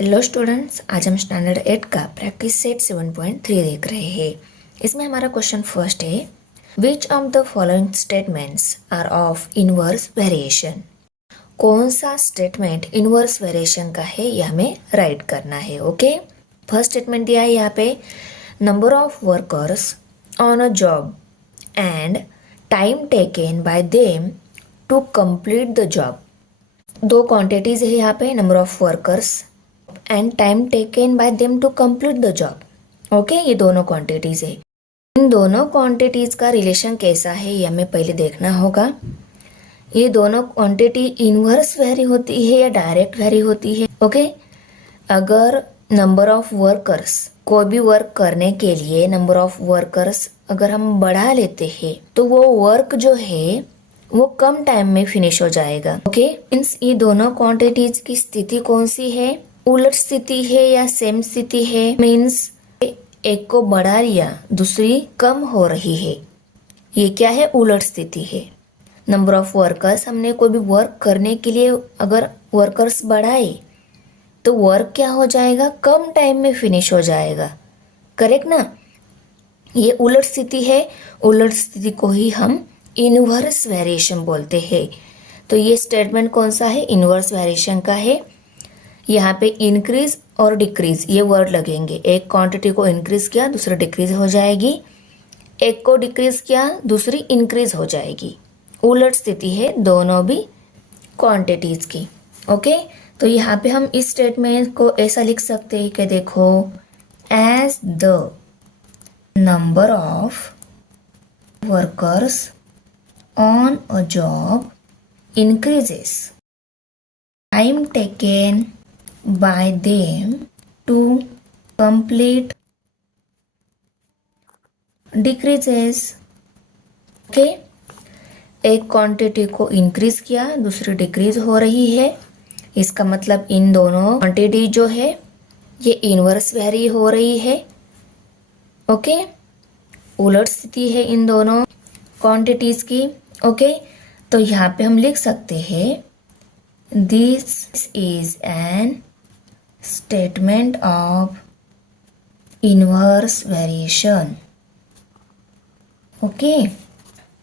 Hello students, आज हम standard 8 का प्रैक्टिस सेट 7.3 देख रहे हैं। इसमें हमारा क्वेश्चन फर्स्ट है, which of the following statements are of inverse variation. कौन सा स्टेटमेंट इनवर्स वेरिएशन का है, यह हमें राइट करना है। ओके, फर्स्ट स्टेटमेंट दिया है यहाँ पे, number of workers on a job and time taken by them to complete the job. दो क्वांटिटीज है यहाँ पे, number of workers and time taken by them to complete the job. Okay, ये दोनों क्वांटिटीज है। इन दोनों क्वांटिटीज का relation कैसा है, ये हमें पहले देखना होगा। ये दोनों क्वांटिटी इनवर्स वेरी होती है या डायरेक्ट वेरी होती है। ओके, अगर नंबर ऑफ वर्कर्स, कोई भी वर्क करने के लिए नंबर ऑफ वर्कर्स अगर हम बढ़ा लेते हैं तो वो वर्क जो है वो कम टाइम में फिनिश हो जाएगा। ओके, मीन्स ये दोनों क्वांटिटीज की स्थिति कौन सी है, उलट स्थिति है या सेम स्थिति है। मीन्स एक को बढ़ा लिया, दूसरी कम हो रही है, ये क्या है, उलट स्थिति है। नंबर ऑफ वर्कर्स, हमने कोई भी वर्क करने के लिए अगर वर्कर्स बढ़ाए तो वर्क क्या हो जाएगा, कम टाइम में फिनिश हो जाएगा। करेक्ट ना, ये उलट स्थिति है। उलट स्थिति को ही हम इनवर्स वेरिएशन बोलते हैं। तो ये स्टेटमेंट कौन सा है, इनवर्स वेरिएशन का है। यहाँ पे इंक्रीज और डिक्रीज ये वर्ड लगेंगे। एक क्वांटिटी को इंक्रीज किया, दूसरी डिक्रीज हो जाएगी। एक को डिक्रीज किया, दूसरी इंक्रीज हो जाएगी। उलट स्थिति है दोनों भी क्वांटिटीज की। ओके, तो यहाँ पे हम इस स्टेटमेंट को ऐसा लिख सकते हैं कि देखो, as the number of workers on a job increases, time taken by them to complete decreases. Okay, एक क्वांटिटी को इंक्रीज किया, दूसरी डिक्रीज हो रही है। इसका मतलब इन दोनों क्वांटिटी जो है ये इनवर्स वेरी हो रही है। ओके, उलट स्थिति है इन दोनों क्वांटिटीज की। ओके, तो यहाँ पे हम लिख सकते हैं, this is an statement of inverse variation. Okay,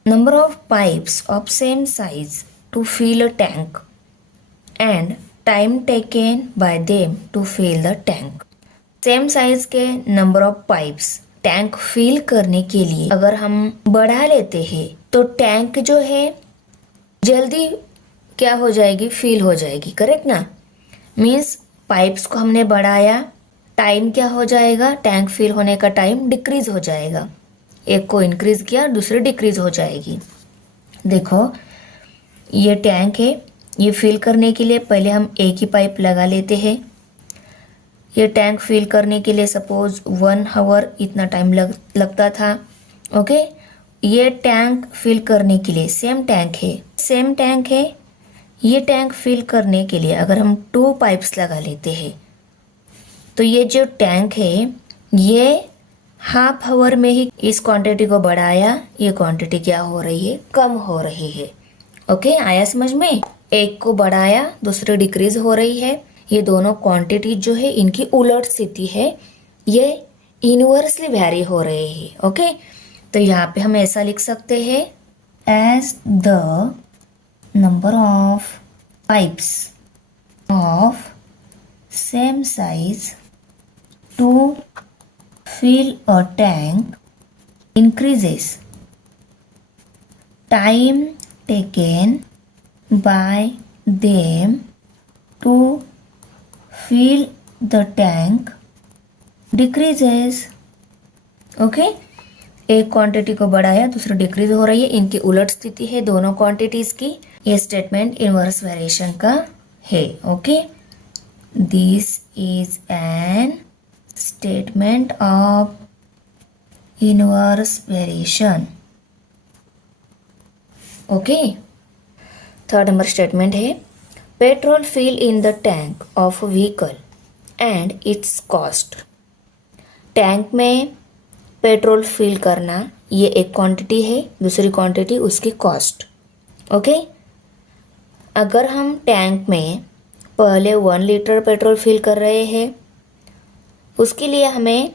number of pipes of same size to fill a tank and time taken by them to fill the tank. Same size के number of pipes tank fill करने के लिए अगर हम बढ़ा लेते हैं तो टैंक जो है जल्दी क्या हो जाएगी, फिल हो जाएगी। करेक्ट ना, मीन्स पाइप्स को हमने बढ़ाया, टाइम क्या हो जाएगा, टैंक फिल होने का टाइम डिक्रीज हो जाएगा। एक को इंक्रीज किया, दूसरी डिक्रीज हो जाएगी। देखो, ये टैंक है, ये फिल करने के लिए पहले हम एक ही पाइप लगा लेते हैं। ये टैंक फिल करने के लिए सपोज 1 आवर इतना टाइम लगता था। ओके, ये टैंक फिल करने के लिए सेम टैंक है। ये टैंक फिल करने के लिए अगर हम 2 पाइप्स लगा लेते हैं तो ये जो टैंक है ये हाफ आवर में ही इस क्वांटिटी को बढ़ाया, ये क्वांटिटी क्या हो रही है, कम हो रही है। ओके, आया समझ में। एक को बढ़ाया, दूसरी डिक्रीज हो रही है। ये दोनों क्वांटिटी जो है इनकी उलट स्थिति है, ये इनवर्सली वेरी हो रहे हैं। ओके, तो यहाँ पे हम ऐसा लिख सकते हैं, as the number of pipes of same size to fill a tank increases, time taken by them to fill the tank decreases. Okay, एक क्वांटिटी को बढ़ाया, दूसरी डिक्रीज हो रही है, इनकी उलट स्थिति है दोनों क्वांटिटीज की। ये स्टेटमेंट इनवर्स वेरिएशन का है। Okay, this is an statement of inverse variation. Okay, third number statement है, petrol fill in the tank of vehicle and its cost. Tank में पेट्रोल फिल करना ये एक क्वांटिटी है, दूसरी क्वांटिटी उसकी कॉस्ट। ओके, अगर हम टैंक में पहले 1 लीटर पेट्रोल फिल कर रहे हैं, उसके लिए हमें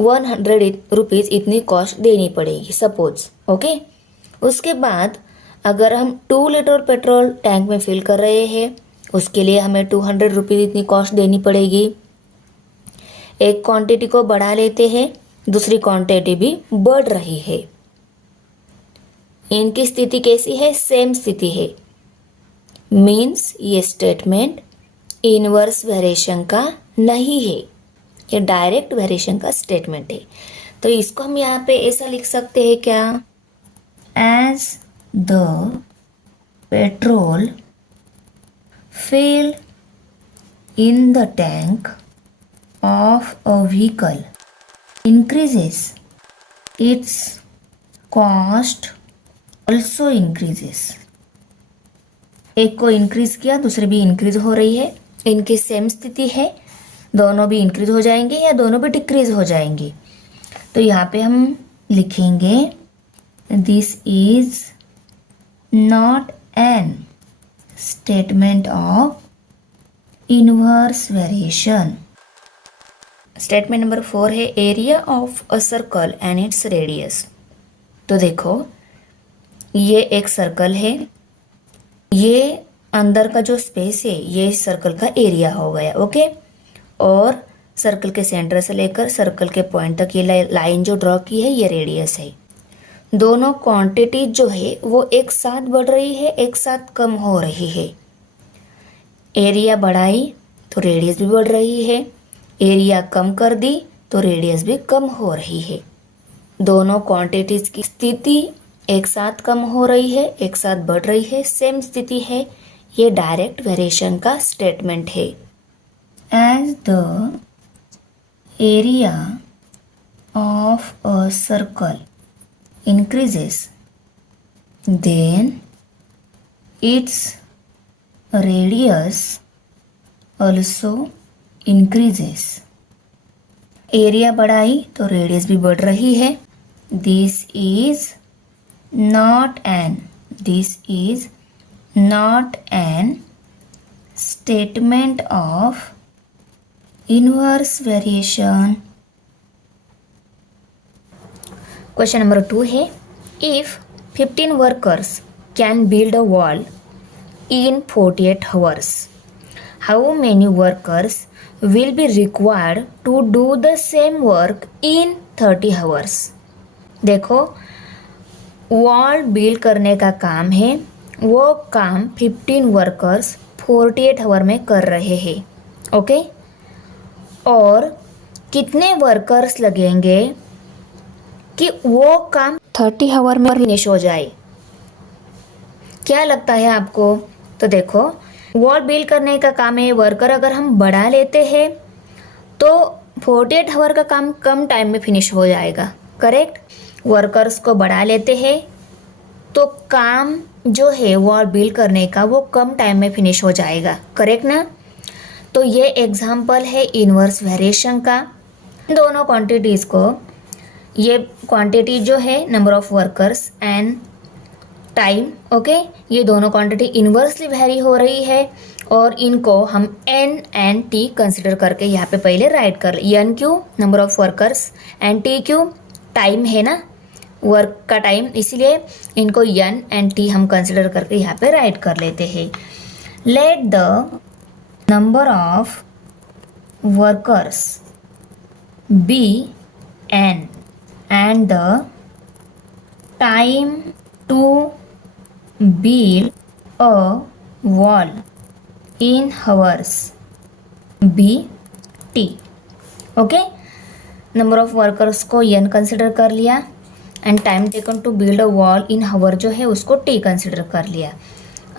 100 रुपीज़ इतनी कॉस्ट देनी पड़ेगी सपोज, ओके। उसके बाद अगर हम 2 लीटर पेट्रोल टैंक में फिल कर रहे हैं, उसके लिए हमें 200 रुपीज़ इतनी कॉस्ट देनी पड़ेगी। एक क्वांटिटी को बढ़ा लेते हैं, दूसरी क्वांटिटी भी बढ़ रही है। इनकी स्थिति कैसी है? सेम स्थिति है। मीन्स ये स्टेटमेंट इनवर्स वेरिएशन का नहीं है, ये डायरेक्ट वेरिएशन का स्टेटमेंट है। तो इसको हम यहाँ पे ऐसा लिख सकते हैं क्या? As the petrol filled in the tank of a vehicle increases, its cost also increases. एक को इंक्रीज किया, दूसरे भी इंक्रीज हो रही है, इनकी सेम स्थिति है, दोनों भी इंक्रीज हो जाएंगे या दोनों भी डिक्रीज हो जाएंगे। तो यहाँ पे हम लिखेंगे this is not an statement of inverse variation. Statement number 4 है area of a circle and its radius. तो देखो ये एक सर्कल है, ये अंदर का जो स्पेस है ये सर्कल का एरिया हो गया, ओके। और सर्कल के सेंटर से लेकर सर्कल के पॉइंट तक ये लाइन जो ड्रॉ की है ये रेडियस है। दोनों क्वांटिटी जो है वो एक साथ बढ़ रही है, एक साथ कम हो रही है। एरिया बढ़ाई तो रेडियस भी बढ़ रही है, एरिया कम कर दी तो रेडियस भी कम हो रही है। दोनों क्वांटिटीज की स्थिति एक साथ कम हो रही है, एक साथ बढ़ रही है, सेम स्थिति है। ये डायरेक्ट वेरिएशन का स्टेटमेंट है। As the area of a circle increases, then its radius also increases. Area बढ़ाई तो रेडियस भी बढ़ रही है। This is not an statement of inverse variation. Question number 2 है if 15 workers can build a wall in 48 hours, how many workers will be required to do the same work in 30 hours। देखो wall build करने का काम है, वो काम 15 workers 48 our में कर रहे हैं, ओके। और कितने वर्कर्स लगेंगे कि वो काम 30 आवर में फिनिश हो जाए? क्या लगता है आपको? तो देखो वॉल बिल्ड करने का काम है, वर्कर अगर हम बढ़ा लेते हैं तो 48 आवर का काम कम टाइम में फिनिश हो जाएगा, करेक्ट। वर्कर्स को बढ़ा लेते हैं तो काम जो है वॉल बिल्ड करने का वो कम टाइम में फिनिश हो जाएगा, करेक्ट ना। तो ये एग्जाम्पल है इनवर्स वेरिएशन का। दोनों क्वांटिटीज़ को, ये क्वांटिटी जो है number of workers and time, okay, ये दोनों क्वांटिटी इन्वर्सली वेरी हो रही है और इनको हम एन एंड टी कंसिडर करके यहाँ पे पहले राइट कर ले। N q number of workers and t q time है ना, वर्क का टाइम, इसीलिए इनको एन एंड टी हम कंसिडर करके यहाँ पे राइट कर लेते हैं। Let the number of workers be n and the time to build a wall in hours be t, okay. Number of workers को n कंसिडर कर लिया and time taken to build a wall in hour जो है उसको t consider कर लिया।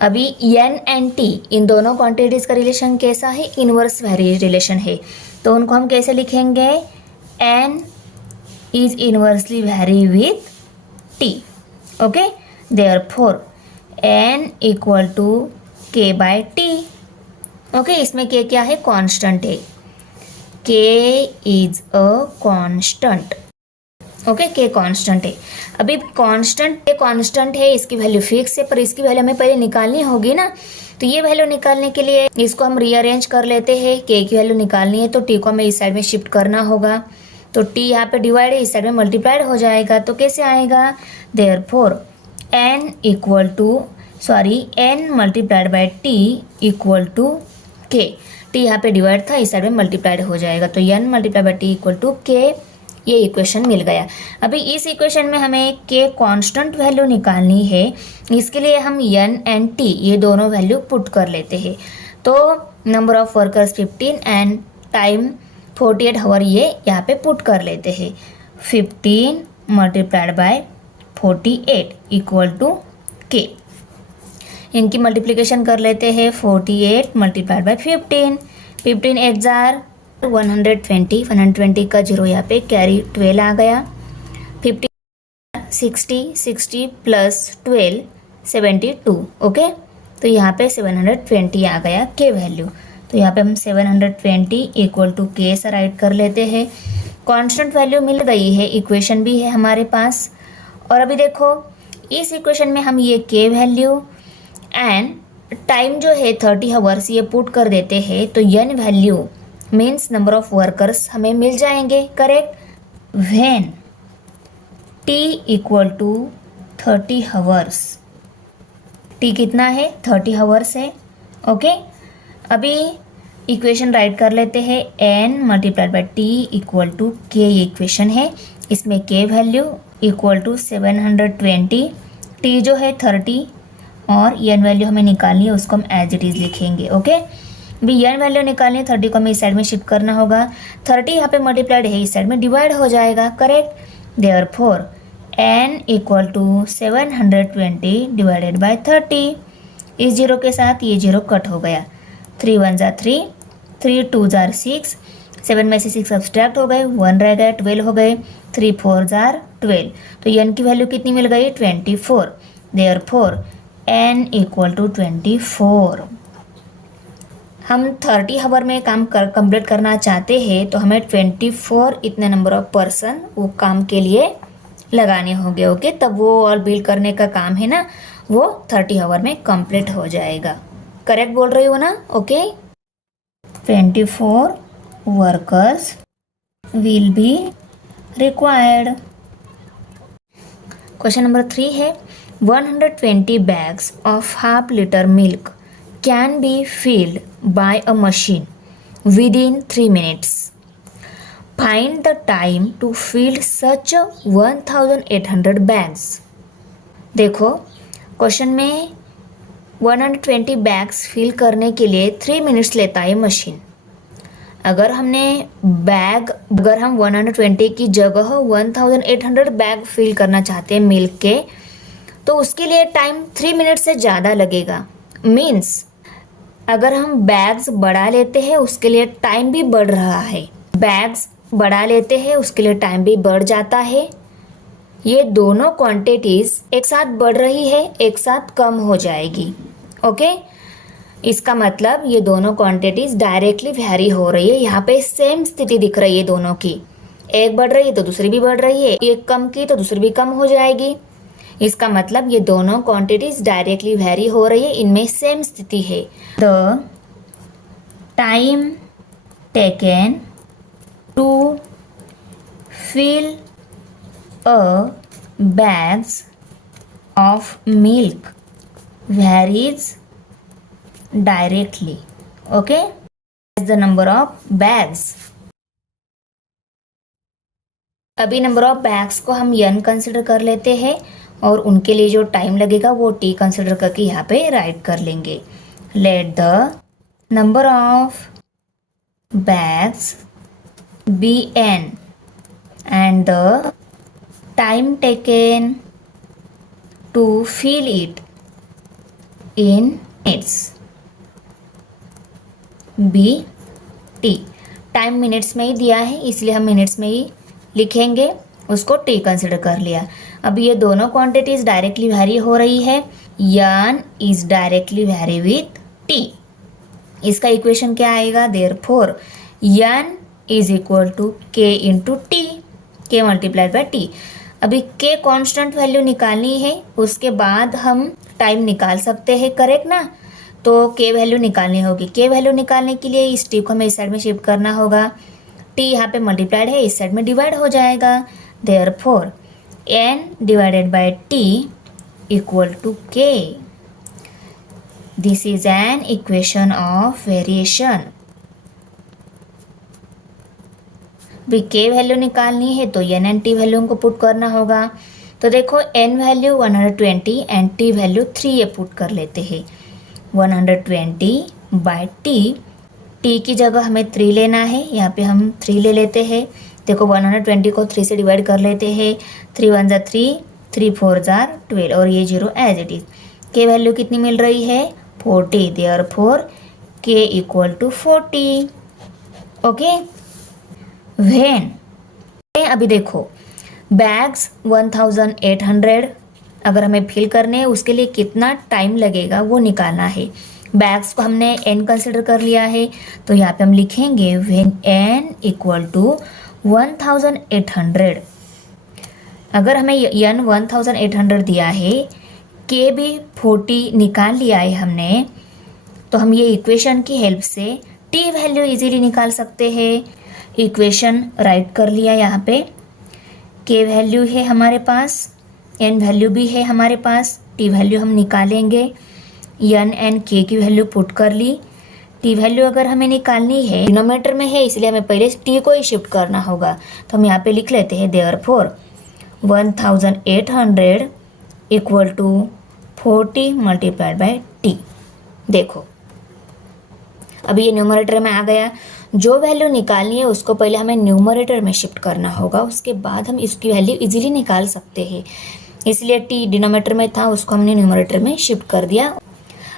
अभी n and t इन दोनों क्वांटिटीज़ का रिलेशन कैसा है? इनवर्स वेरी रिलेशन है। तो उनको हम कैसे लिखेंगे? n is inversely vary with t, okay, therefore n equal to k by t, okay। इसमें k क्या है? कांस्टेंट है, k is a constant, okay, k constant है। अभी कांस्टेंट है, इसकी वैल्यू फिक्स है, पर इसकी वैल्यू हमें पहले निकालनी होगी ना। तो ये वैल्यू निकालने के लिए इसको हम रीअरेंज कर लेते हैं। के की वैल्यू निकालनी है तो टी को हमें इस साइड में शिफ्ट करना होगा। तो टी यहाँ पे डिवाइड है, इस साइड में मल्टीप्लाइड हो जाएगा। तो कैसे आएगा, therefore n multiplied by T equal to k. T यहाँ पे डिवाइड था, इस साइड में मल्टीप्लाइड हो जाएगा। तो n multiplied by T equal to k, ये इक्वेशन मिल गया। अभी इस इक्वेशन में हमें के कांस्टेंट वैल्यू निकालनी है। इसके लिए हम एन एंड टी ये दोनों वैल्यू पुट कर लेते हैं। तो number of workers 15 and time 48 hour ये यहाँ पे पुट कर लेते हैं। 15 मल्टीप्लाइड बाय 48 इक्वल टू के। इनकी मल्टीप्लिकेशन कर लेते हैं। 48 मल्टीप्लाइड बाय 15, 15 8 जार 120, 120 का जीरो यहाँ पे कैरी 12 आ गया। 50 60, 60 प्लस 12 72। ओके, तो यहाँ पे 720 आ गया के वैल्यू। तो यहाँ पे हम 720 इक्वल टू के से राइट कर लेते हैं। कांस्टेंट वैल्यू मिल गई है, इक्वेशन भी है हमारे पास। और अभी देखो इस इक्वेशन में हम ये के वैल्यू एंड टाइम जो है 30 आवर्स ये पुट कर देते हैं। तो n value means number of workers हमें मिल जाएंगे, correct. When t equal to 30 hours, t कितना है 30 आवर्स है। ओके, अभी इक्वेशन राइट कर लेते हैं। N multiplied by T equal to k, ये इक्वेशन है। इसमें के वैल्यू इक्वल टू 720, टी जो है 30 और एन वैल्यू हमें निकालनी है, उसको हम एज इट इज़ लिखेंगे। ओके, भी एन वैल्यू निकालनी है, 30 को हमें इस साइड में शिफ्ट करना होगा। 30 यहाँ पे मल्टीप्लाइड है, इस साइड में डिवाइड हो जाएगा, correct. Therefore n equal to 720 divided by 30। इस जीरो के साथ ये जीरो कट हो गया। 3 1 जार 3, 3 2 जार 6, 7 में से 6 सब्सट्रैक्ट हो गए, 1 रह गए, 12 हो गए। 3 4 जार 12। तो एन की वैल्यू कितनी मिल गई 24। Therefore n equal to 24। हम 30 आवर में काम कंप्लीट करना चाहते हैं तो हमें 24 इतने नंबर ऑफ पर्सन वो काम के लिए लगाने होंगे। ओके, तब वो और बिल करने का काम है ना, वो 30 आवर में कंप्लीट हो जाएगा। करेक्ट बोल रही हो ना? Okay, 24 workers will be required. Question number 3 है 120 bags of half liter milk can be filled by a machine within 3 minutes. Find the time to fill such 1800 bags. देखो क्वेश्चन में 120 बैग्स फिल करने के लिए 3 मिनट्स लेता है machine. अगर हम 120 की जगह 1800 बैग फिल करना चाहते हैं मिल्क के, तो उसके लिए टाइम 3 मिनट से ज़्यादा लगेगा। मीन्स अगर हम बैग्स बढ़ा लेते हैं उसके लिए टाइम भी बढ़ रहा है, बैग्स बढ़ा लेते हैं उसके लिए टाइम भी बढ़ जाता है। ये दोनों क्वांटिटीज़ एक साथ बढ़ रही है, एक साथ कम हो जाएगी। ओके, इसका मतलब ये दोनों क्वांटिटीज़ डायरेक्टली वेरी हो रही है। यहाँ पे सेम स्थिति दिख रही है दोनों की, एक बढ़ रही है तो दूसरी भी बढ़ रही है, एक कम की तो दूसरी भी कम हो जाएगी। इसका मतलब ये दोनों क्वांटिटीज डायरेक्टली वेरी हो रही है, इनमें सेम स्थिति है। The time taken to fill a bags of milk varies directly. Okay, the number of bags. अभी नंबर ऑफ बैग्स को हम n कंसिडर कर लेते हैं और उनके लिए जो टाइम लगेगा वो t कंसिडर करके यहाँ पे राइट कर लेंगे। Let the number of bags be n and the time taken to fill it in minutes be t. Time minutes में ही दिया है इसलिए हम मिनट्स में ही लिखेंगे, उसको टी कंसिडर कर लिया। अब ये दोनों क्वांटिटीज डायरेक्टली वेरी हो रही है, यान is directly very with T. इसका इक्वेशन क्या आएगा? देयरफॉर यान इज इक्वल टू के इंटू टी, के मल्टीप्लाइड बाय टी। अभी के कांस्टेंट वैल्यू निकालनी है, उसके बाद हम टाइम निकाल सकते हैं, करेक्ट ना। तो के वैल्यू निकालनी होगी। के वैल्यू निकालने के लिए इस टी को हमें इस साइड में शिफ्ट करना होगा। टी यहाँ पे मल्टीप्लाइड है, इस साइड में डिवाइड हो जाएगा। Therefore n divided by t equal to k। This is an equation of variation. भी के वैल्यू निकालनी है तो n एंड t वैल्यू को पुट करना होगा। तो देखो n value 120 and t value 3 ये पुट कर लेते हैं। 120 बाय t की जगह हमें 3 लेना है, यहाँ पे हम 3 ले लेते हैं। देखो 120 को 3 से डिवाइड कर लेते हैं। 3 1 ज़ा 3, 3 4 ज़ा 12 और ये 0 एज इट इज़। के वैल्यू कितनी मिल रही है? 40। देयरफॉर के इक्वल टू 40। ओके। व्हेन अभी देखो बैग्स 1800 अगर हमें फिल करने हैं उसके लिए कितना टाइम लगेगा वो निकालना है। बैग्स को हमने n कंसिडर कर लिया है, तो यहाँ पे हम लिखेंगे व्हेन n इक्वल टू 1800। अगर हमें n 1800 दिया है, k भी 40 निकाल लिया है हमने, तो हम ये इक्वेशन की हेल्प से t वैल्यू इजीली निकाल सकते हैं। इक्वेशन राइट कर लिया यहाँ पे। k वैल्यू है हमारे पास, n वैल्यू भी है हमारे पास, t वैल्यू हम निकालेंगे। n एंड k की वैल्यू पुट कर ली। t वैल्यू अगर हमें निकालनी है, डिनोमिनेटर में है इसलिए हमें पहले t को ही शिफ्ट करना होगा। तो हम यहाँ पे लिख लेते हैं therefore 1800 equal to 40 multiplied by t। देखो अभी ये न्यूमरेटर में आ गया। जो वैल्यू निकालनी है उसको पहले हमें न्यूमरेटर में शिफ्ट करना होगा, उसके बाद हम इसकी वैल्यू इजीली निकाल सकते हैं। इसलिए t डिनोमिनेटर में था, उसको हमने न्यूमरेटर में शिफ्ट कर दिया।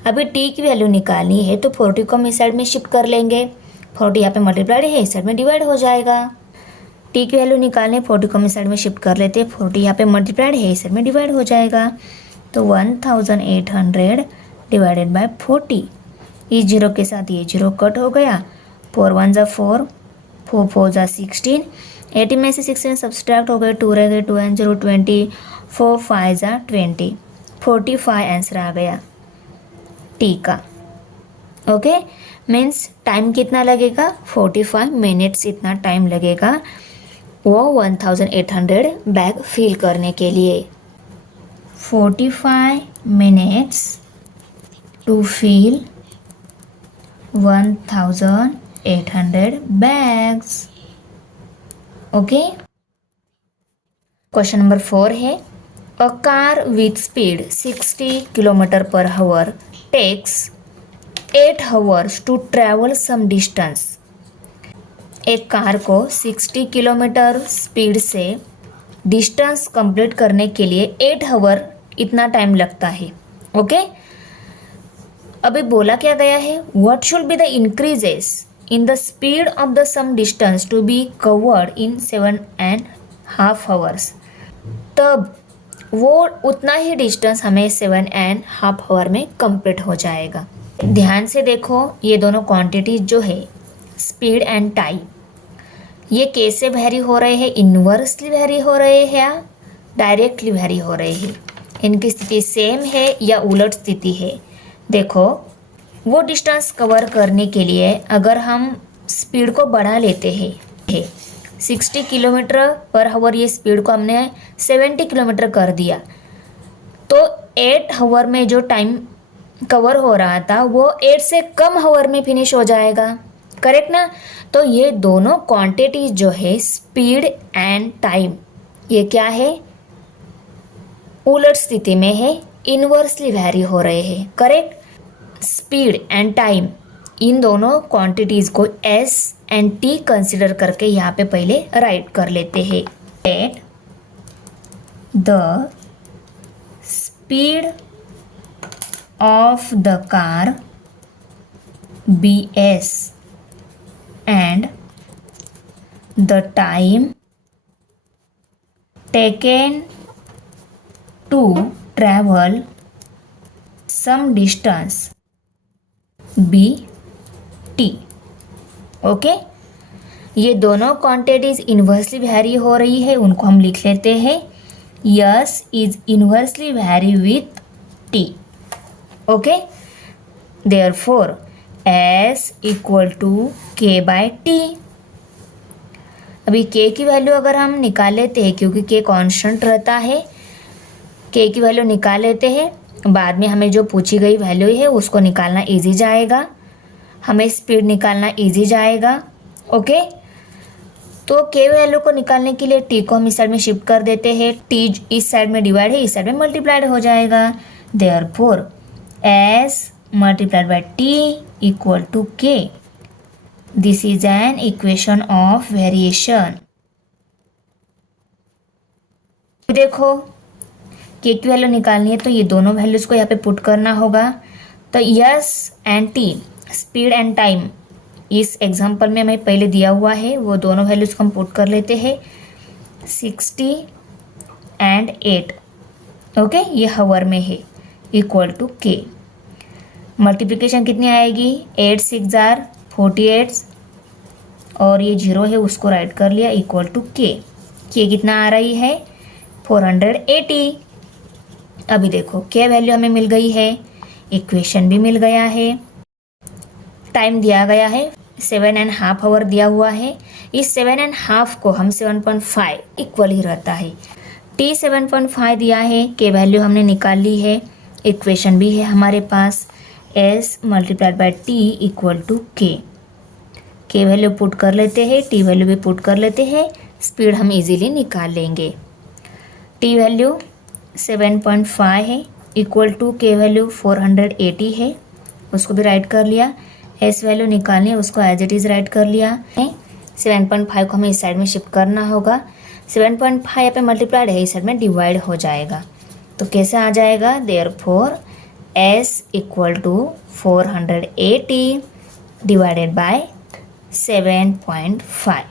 अभी t की वैल्यू निकालनी है तो 40 को हम इस साइड में शिफ्ट कर लेंगे। 40 यहाँ पे मल्टीप्लाइड है, इस साइड में डिवाइड हो जाएगा। t की वैल्यू निकालने 40 को हम इस साइड में शिफ्ट कर लेते हैं। 40 यहाँ पे मल्टीप्लाइड है, इस साइड में डिवाइड हो जाएगा। तो 1800 डिवाइडेड बाय 40। इस जीरो के साथ ये जीरो कट हो गया। 4 1 ज़ा 4, 4 4 ज़ा 16। 80 में से 16 सब्सट्रैक्ट हो गए, 2 रह गए, 2 एंड 0 20, 4 5 ज़ा 20, 45 आंसर आ गया टी का। ओके, मीन्स टाइम कितना लगेगा? 45 मिनट्स इतना टाइम लगेगा वो 1800 बैग फिल करने के लिए। 45 minutes to fill 1800 bags। Okay. Question number 4 है, a car with speed 60 kilometre per hour takes 8 hours to travel some distance. एक कार को 60 किलोमीटर स्पीड से डिस्टेंस कंप्लीट करने के लिए 8 आवर इतना टाइम लगता है। ओके। अभी बोला क्या गया है? What should be the increases in the speed of the some distance to be covered in 7.5 hours. तब वो उतना ही डिस्टेंस हमें 7.5 आवर में कंप्लीट हो जाएगा। ध्यान से देखो, ये दोनों क्वांटिटीज जो है स्पीड एंड टाइम, ये कैसे वेरी हो रहे हैं? इन्वर्सली वेरी हो रहे हैं या डायरेक्टली वेरी हो रहे हैं? इनकी स्थिति सेम है या उलट स्थिति है? देखो, वो डिस्टेंस कवर करने के लिए अगर हम स्पीड को बढ़ा लेते हैं 60 किलोमीटर पर आवर, ये स्पीड को हमने 70 किलोमीटर कर दिया, तो 8 आवर में जो टाइम कवर हो रहा था वो 8 से कम आवर में फिनिश हो जाएगा। करेक्ट ना? तो ये दोनों क्वांटिटीज जो है स्पीड एंड टाइम, ये क्या है? उलट स्थिति में है, इन्वर्सली वेरी हो रहे हैं। करेक्ट? स्पीड एंड टाइम, इन दोनों क्वांटिटीज़ को s एंड t कंसिडर करके यहाँ पे पहले राइट कर लेते हैं। At the speed of the car bs and the time taken to travel some distance bt। Okay, ये दोनों क्वांटिटीज इन्वर्सली वेरी हो रही है, उनको हम लिख लेते हैं S is inversely vary with t। Okay, therefore S equal to k by t. अभी के की वैल्यू अगर हम निकाल लेते हैं, क्योंकि के कांस्टेंट रहता है, के की वैल्यू निकाल लेते हैं, बाद में हमें जो पूछी गई वैल्यू है उसको निकालना इजी जाएगा, हमें स्पीड निकालना इजी जाएगा। ओके, तो के वैल्यू को निकालने के लिए टी को हम इस साइड में शिफ्ट कर देते हैं, टी इस साइड में डिवाइड है, इस साइड में मल्टीप्लाइड हो जाएगा। Therefore S multiplied by T equal to K. This is an equation of variation. देखो के की वैल्यू निकालनी है तो ये दोनों वैल्यूज को यहाँ पे पुट करना होगा। तो yes and T, speed and time, इस एग्जांपल में हमें पहले दिया हुआ है, वो दोनों वैल्यूज को हम पुट कर लेते हैं, 60 एंड 8। ओके, ये हावर में है, इक्वल टू के। मल्टीप्लिकेशन कितनी आएगी, 8 6 जार 48, और ये जीरो है उसको राइट कर लिया, इक्वल टू के कितना आ रही है, 480। अभी देखो के वैल्यू हमें मिल गई है, इक्वेशन भी मिल गया है, टाइम दिया गया है 7.5 आवर दिया हुआ है। इस 7.5 को हम 7.5 इक्वल ही रहता है, टी 7.5 दिया है, के वैल्यू हमने निकाल ली है, इक्वेशन भी है हमारे पास, S multiplied by T equal to K value put कर लेते हैं, टी वैल्यू भी पुट कर लेते हैं, स्पीड हम इजीली निकाल लेंगे। टी वैल्यू 7.5 है, इक्वल टू के वैल्यू 480 है, उसको भी राइट कर लिया। एस वैल्यू निकालनी है, उसको एज इट इज़ राइट कर लिया है। 7.5 को हमें इस साइड में शिफ्ट करना होगा, 7.5 यहाँ पे मल्टीप्लाइड है, इस साइड में डिवाइड हो जाएगा, तो कैसे आ जाएगा, therefore S equal to 480 divided by 7.5।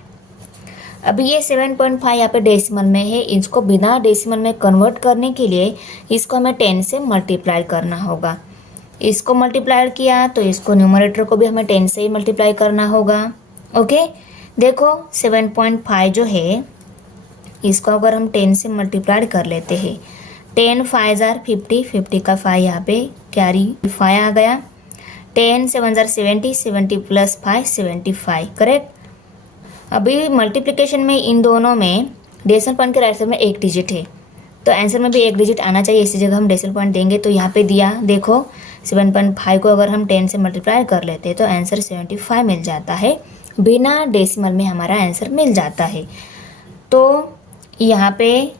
अब ये 7.5 यहाँ पे डेसिमल में है, इसको बिना डेसिमल में कन्वर्ट करने के लिए इसको हमें 10 से मल्टीप्लाई करना होगा। इसको मल्टीप्लाई किया तो इसको न्यूमरेटर को भी हमें 10 से ही मल्टीप्लाई करना होगा। ओके, देखो 7.5 जो है इसको अगर हम 10 से मल्टीप्लाई कर लेते हैं, 10 5 जार 50, 50 का 5 यहाँ पे कैरी 5 आ गया, 10 7 जार 70, 70 प्लस 5 75, करेक्ट। अभी मल्टीप्लिकेशन में इन दोनों में डेसिमल पॉइंट के राइट साइड में एक डिजिट है, तो आंसर में भी एक डिजिट आना चाहिए, इसी जगह हम डेसिमल पॉइंट देंगे। तो यहाँ पे दिया, देखो 7.5 को अगर हम 10 से मल्टीप्लाई कर लेते हैं तो आंसर 75 मिल जाता है, बिना डेसिमल में हमारा आंसर मिल जाता है। तो यहाँ पे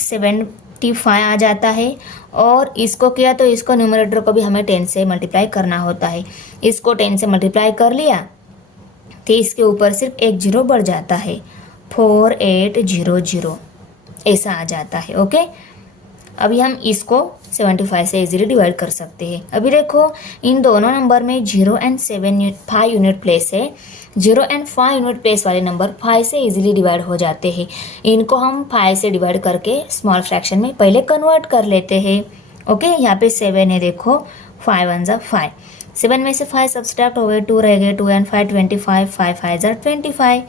75 आ जाता है, और इसको किया तो इसको न्यूमरेटर को भी हमें 10 से मल्टीप्लाई करना होता है, इसको 10 से मल्टीप्लाई कर लिया तो इसके ऊपर सिर्फ एक जीरो बढ़ जाता है, 4800 ऐसा आ जाता है। ओके, अभी हम इसको 75 से इजीली डिवाइड कर सकते हैं। अभी देखो इन दोनों नंबर में 0 एंड 5 यूनिट प्लेस है, 0 एंड 5 यूनिट प्लेस वाले नंबर 5 से इजीली डिवाइड हो जाते हैं। इनको हम 5 से डिवाइड करके स्मॉल फ्रैक्शन में पहले कन्वर्ट कर लेते हैं। ओके, यहाँ पे 7 है, देखो 5 1 ज़ा 5, 7 में से 5 सब्सट्रैक्ट हो गए, 2 रह गए, 2 एंड 5 25, 5 5 ज़ा 25।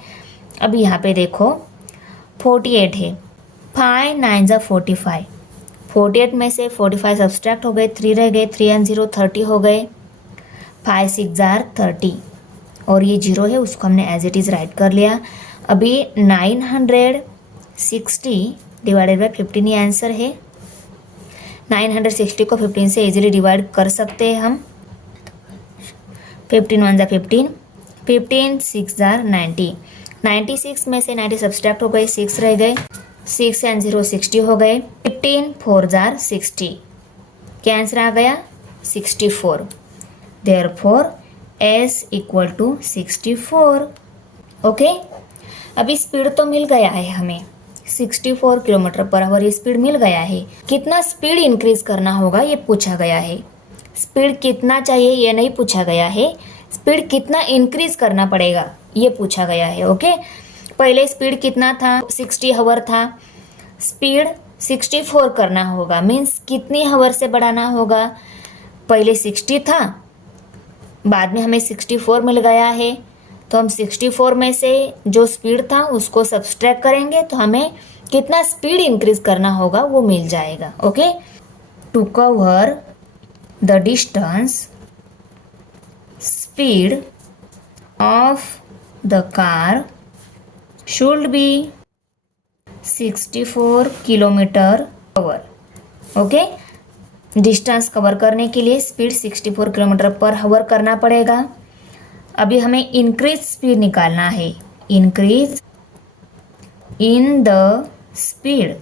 अब यहाँ पे देखो 48 है, 5 9 ज़ा 45, 48 में से 45 सब्सट्रैक्ट हो गए, 3 रह गए, 3 एंड 0 30 हो गए, 5 6 जार 30, और ये जीरो है उसको हमने एज इट इज़ राइट कर लिया। अभी 960 डिवाइडेड बाई 15 ये आंसर है, 960 को 15 से इजीली डिवाइड कर सकते हैं हम, 15 1 ज़ा 15, 15 6 जार 90, 96 में से 90 सब्सट्रैक्ट हो गए, 6 रह गए, 6 एंड 0 60 हो गए, 15 4 जार 60, क्या आंसर आ गया, 64। Therefore S equal to 64। Okay, अभी स्पीड तो मिल गया है हमें, 64 किलोमीटर पर आवर ये स्पीड मिल गया है। कितना स्पीड इंक्रीज करना होगा ये पूछा गया है, स्पीड कितना चाहिए ये नहीं पूछा गया है, स्पीड कितना इंक्रीज करना पड़ेगा ये पूछा गया है। ओके, पहले स्पीड कितना था, 60 हावर था, स्पीड 64 करना होगा, मीन्स कितनी हावर से बढ़ाना होगा, पहले 60 था, बाद में हमें 64 मिल गया है, तो हम 64 में से जो स्पीड था उसको सब्सट्रैक्ट करेंगे तो हमें कितना स्पीड इंक्रीज करना होगा वो मिल जाएगा। Okay, to cover the distance speed of the car should be 64 kilometre hour. Okay, distance cover करने के लिए स्पीड 64 किलोमीटर पर आवर करना पड़ेगा. अभी हमें इंक्रीज स्पीड निकालना है. Increase in the speed.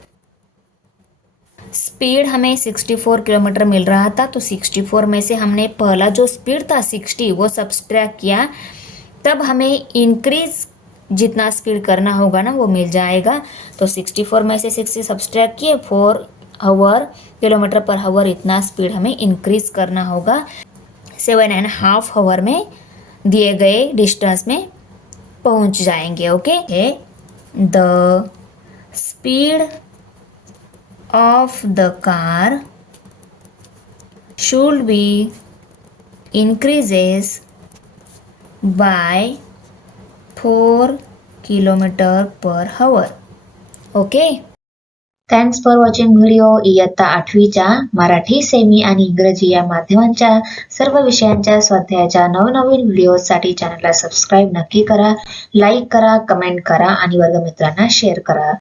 Speed हमें 64 किलोमीटर मिल रहा था, तो 64 में से हमने पहला जो स्पीड था 60 वो सब्सट्रैक्ट किया, तब हमें इंक्रीज जितना स्पीड करना होगा ना वो मिल जाएगा. तो 64 में से 60 सब्सट्रैक्ट किए, 4 आवर किलोमीटर पर आवर इतना स्पीड हमें इंक्रीज करना होगा. 7.5 आवर में दिए गए डिस्टेंस में पहुंच जाएंगे. Okay, the speed of the car should be increases by 4 kilometer per hour. Okay, thanks for watching video. इयत्ता 8वीच्या मराठी, सेमी आणि इंग्रजी या माध्यमांच्या सर्व विषयांच्या स्वाध्यायाच्या नवनवीन व्हिडिओसाठी चॅनलला सबस्क्राईब नक्की करा, लाईक करा, कमेंट करा आणि वर्गमित्रांना शेअर करा.